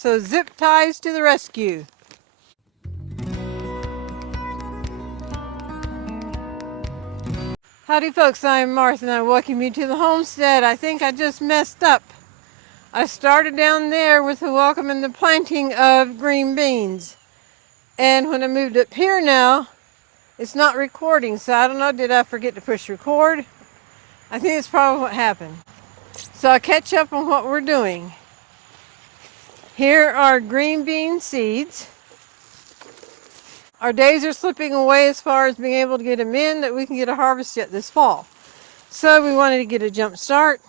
So zip ties to the rescue. Howdy folks, I'm Martha and I welcome you to the homestead. I think I just messed up. I started down there with the welcome and the planting of green beans. And when I moved up here now, it's not recording. So I don't know, did I forget to push record? I think it's probably what happened. So I'll catch up on what we're doing. Here are green bean seeds. Our days are slipping away as far as being able to get them in that we can get a harvest yet this fall. So we wanted to get a jump start.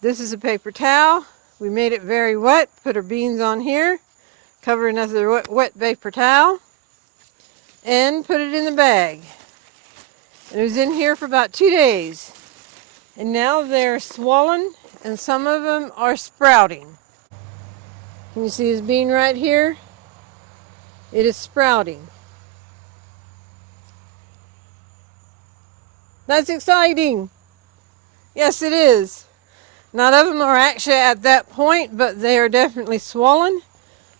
This is a paper towel. We made it very wet, put our beans on here, cover another wet paper towel, and put it in the bag. It was in here for about 2 days. And now they're swollen and some of them are sprouting. Can you see this bean right here? It is sprouting. That's exciting. Yes, it is. None of them are actually at that point, but they are definitely swollen.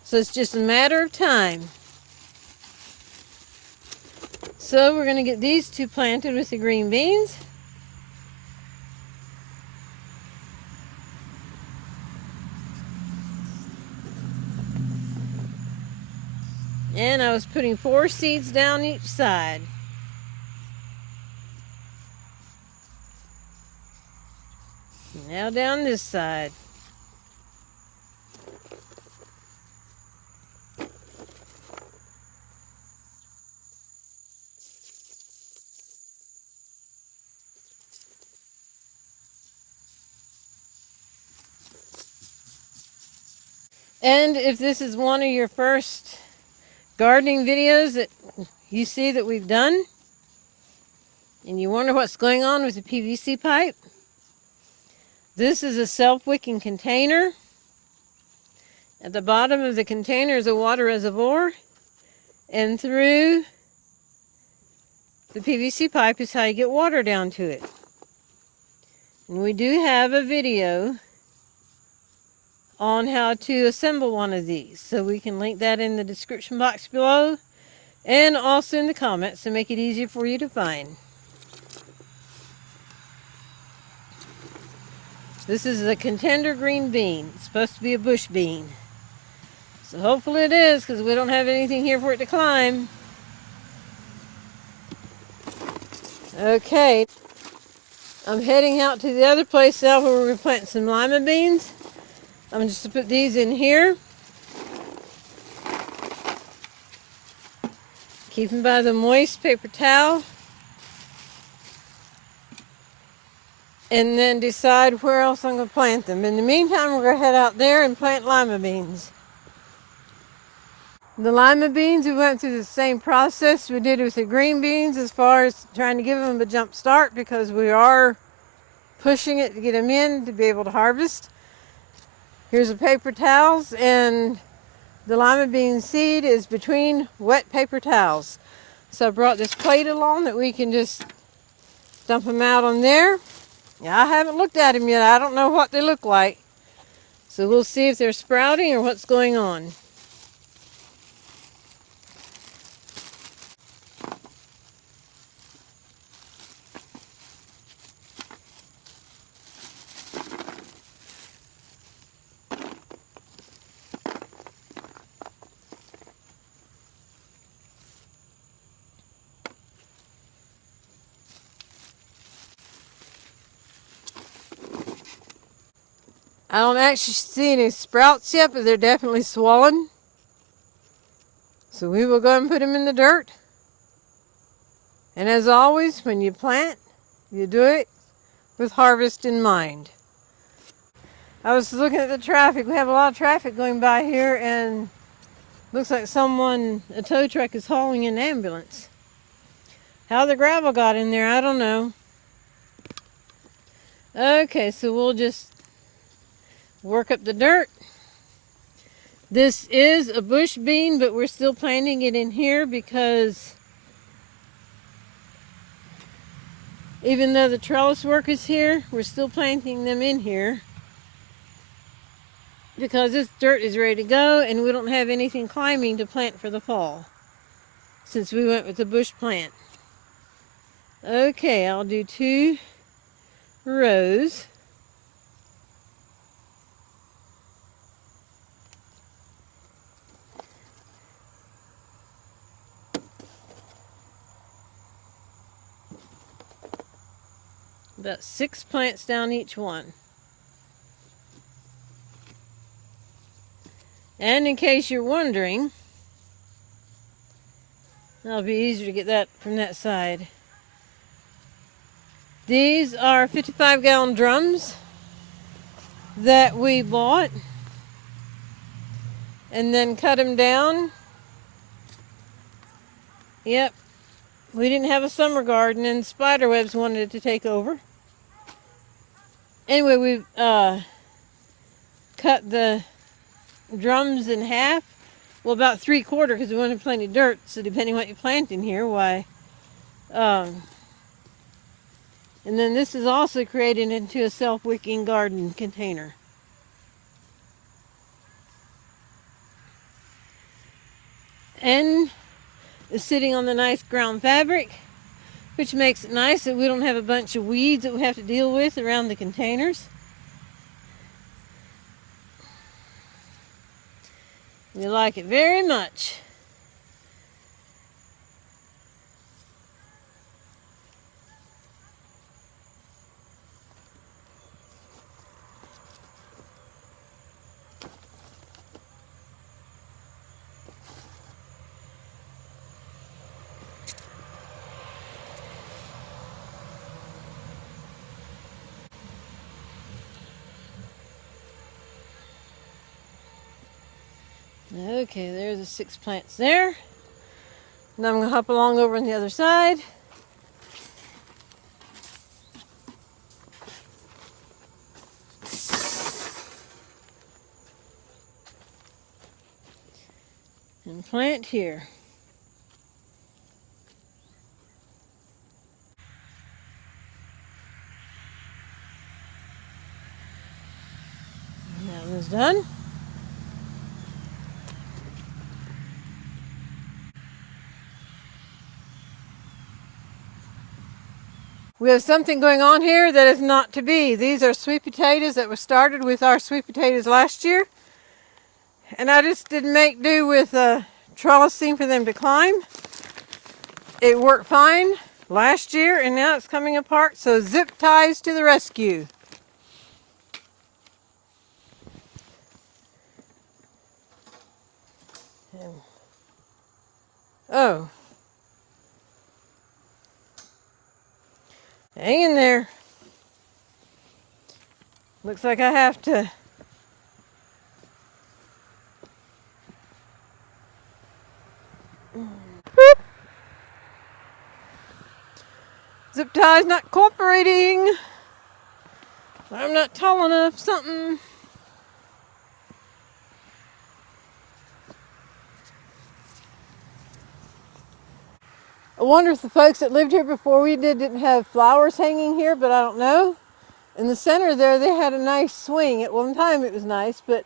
So it's just a matter of time. So we're going to get these two planted with the green beans. And I was putting 4 seeds down each side. Now down this side. And if this is one of your first gardening videos that you see that we've done, and you wonder what's going on with the PVC pipe, this is a self-wicking container. At the bottom of the container is a water reservoir, and through the PVC pipe is how you get water down to it. And we do have a video on how to assemble one of these, so we can link that in the description box below and also in the comments to make it easier for you to find. This is the contender green bean. It's supposed to be a bush bean. So hopefully it is, because we don't have anything here for it to climb. Okay, I'm heading out to the other place now where we're going to plant some lima beans. I'm just to put these in here. Keep them by the moist paper towel. And then decide where else I'm going to plant them. In the meantime, we're going to head out there and plant lima beans. The lima beans, we went through the same process we did with the green beans as far as trying to give them a jump start, because we are pushing it to get them in to be able to harvest. Here's the paper towels, and the lima bean seed is between wet paper towels. So I brought this plate along that we can just dump them out on there. Yeah, I haven't looked at them yet. I don't know what they look like. So we'll see if they're sprouting or what's going on. I don't actually see any sprouts yet, but they're definitely swollen. So we will go and put them in the dirt. And as always, when you plant, you do it with harvest in mind. I was looking at the traffic. We have a lot of traffic going by here, and looks like a tow truck is hauling an ambulance. How the gravel got in there, I don't know. Okay, so we'll just work up the dirt. This is a bush bean, but we're still planting it in here because even though the trellis work is here, we're still planting them in here. because this dirt is ready to go and we don't have anything climbing to plant for the fall since we went with the bush plant. Okay, I'll do 2 rows. About 6 plants down each one. And in case you're wondering, that'll be easier to get that from that side. These are 55-gallon drums that we bought and then cut them down. Yep, we didn't have a summer garden and spiderwebs wanted to take over. Anyway, we cut the drums in half. Well, about 3/4 because we wanted plenty of dirt. So depending what you plant in here, why. And then this is also created into a self-wicking garden container. And it's sitting on the nice ground fabric, which makes it nice that we don't have a bunch of weeds that we have to deal with around the containers. We like it very much. Okay, there's the 6 plants there. Now I'm going to hop along over on the other side. And plant here. That one's done. We have something going on here that is not to be. These are sweet potatoes that were started with our sweet potatoes last year. And I just didn't make do with trellising for them to climb. It worked fine last year and now it's coming apart, so zip ties to the rescue. Oh. Hang in there. Looks like I have to zip tie's not cooperating. I'm not tall enough, something. I wonder if the folks that lived here before we did didn't have flowers hanging here, but I don't know. In the center there, they had a nice swing. At one time it was nice, but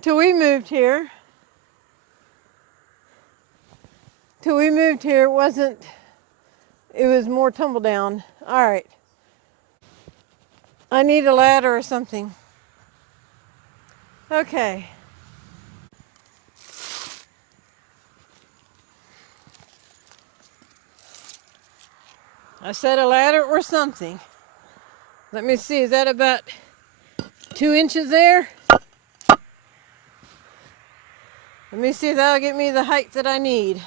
till we moved here, it wasn't, it was more tumble down. All right. I need a ladder or something. Okay. I said a ladder or something. Let me see, is that about 2 inches there? Let me see if that'll get me the height that I need.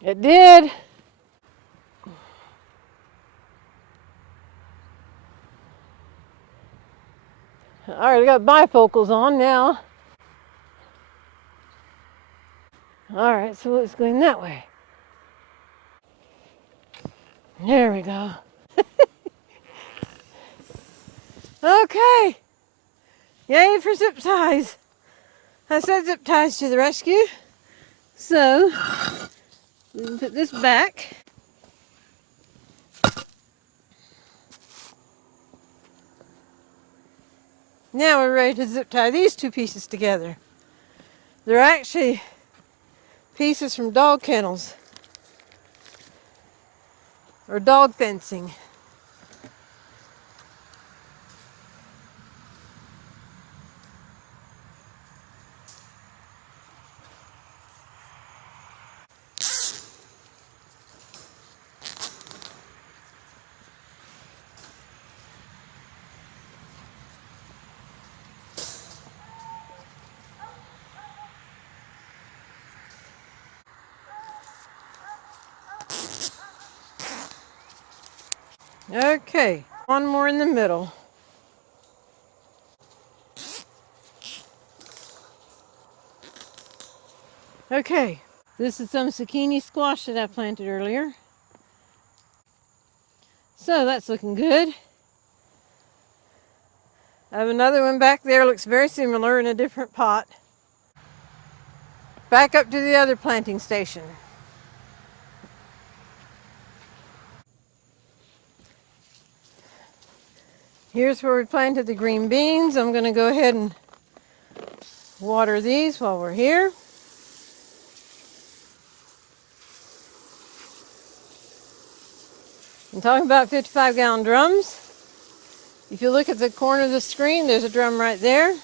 It did. All right, I got bifocals on now. All right, so it's going that way. There we go. Okay. Yay for zip ties. I said zip ties to the rescue. So We can put this back. Now we're ready to zip tie these two pieces together. They're actually pieces from dog kennels or dog fencing. Okay, one more in the middle. Okay, this is some zucchini squash that I planted earlier. So that's looking good. I have another one back there, looks very similar in a different pot. Back up to the other planting station. Here's where we planted the green beans. I'm going to go ahead and water these while we're here. I'm talking about 55-gallon drums. If you look at the corner of the screen, there's a drum right there.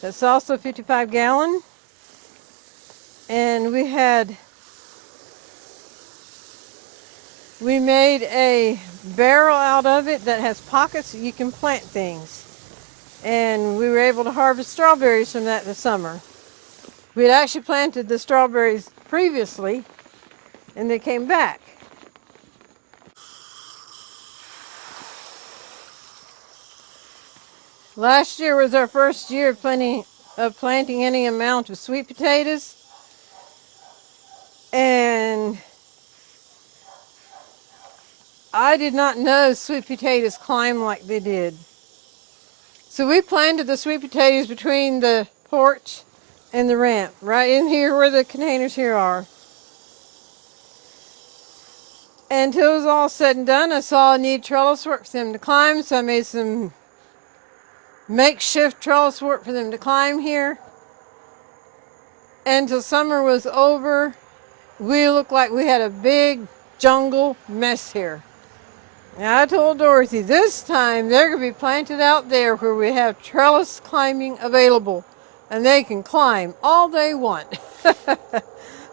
That's also 55-gallon. And we made a barrel out of it that has pockets so you can plant things. And we were able to harvest strawberries from that this summer. We had actually planted the strawberries previously, and they came back. Last year was our first year of planting any amount of sweet potatoes. And I did not know sweet potatoes climb like they did. So we planted the sweet potatoes between the porch and the ramp, right in here where the containers here are. And until it was all said and done, I saw I need trellis work for them to climb, so I made some makeshift trellis work for them to climb here. And until summer was over, we looked like we had a big jungle mess here. And I told Dorothy, this time they're going to be planted out there where we have trellis climbing available. And they can climb all they want.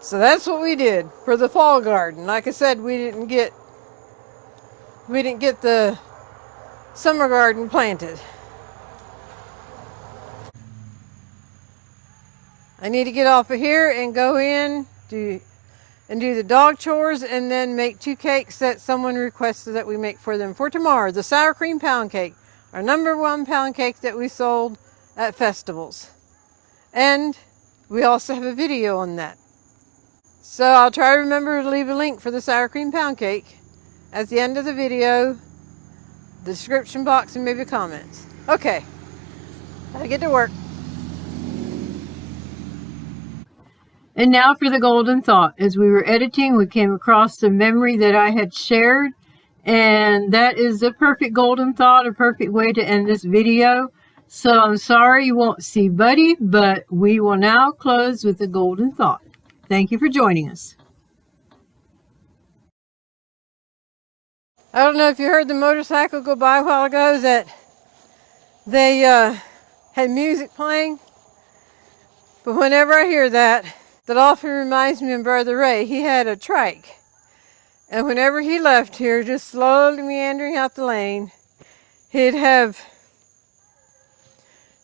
So that's what we did for the fall garden. Like I said, we didn't get the summer garden planted. I need to get off of here and go in do the dog chores and then make 2 cakes that someone requested that we make for them for tomorrow. The sour cream pound cake, our #1 pound cake that we sold at festivals. And we also have a video on that. So I'll try to remember to leave a link for the sour cream pound cake at the end of the video, the description box, and maybe comments. Okay, I get to work. And now for the golden thought. As we were editing, we came across the memory that I had shared, and that is the perfect golden thought, a perfect way to end this video. So I'm sorry you won't see Buddy, but we will now close with the golden thought. Thank you for joining us. I don't know if you heard the motorcycle go by a while ago that they had music playing, but whenever I hear that, that often reminds me of Brother Ray. He had a trike, and whenever he left here, just slowly meandering out the lane, he'd have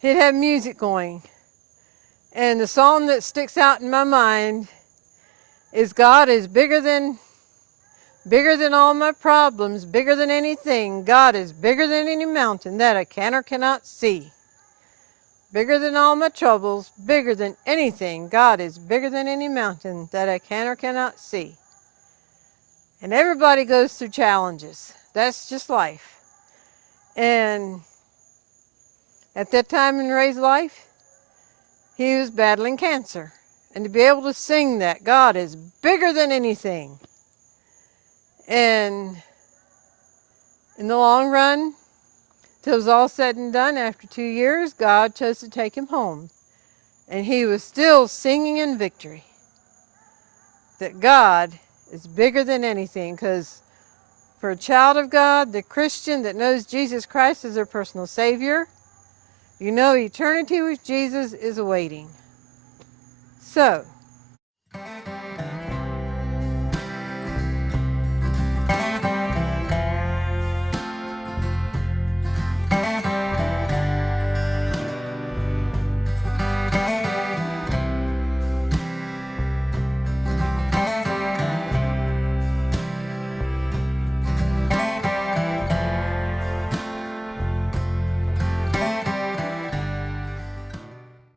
music going. And the song that sticks out in my mind is God is bigger than all my problems, bigger than anything. God is bigger than any mountain that I can or cannot see. Bigger than all my troubles, bigger than anything. God is bigger than any mountain that I can or cannot see. And everybody goes through challenges. That's just life. And at that time in Ray's life, he was battling cancer. and to be able to sing that God is bigger than anything. And in the long run, till it was all said and done, after 2 years, God chose to take him home. And he was still singing in victory that God is bigger than anything, because for a child of God, the Christian that knows Jesus Christ as their personal Savior, you know eternity with Jesus is awaiting. So,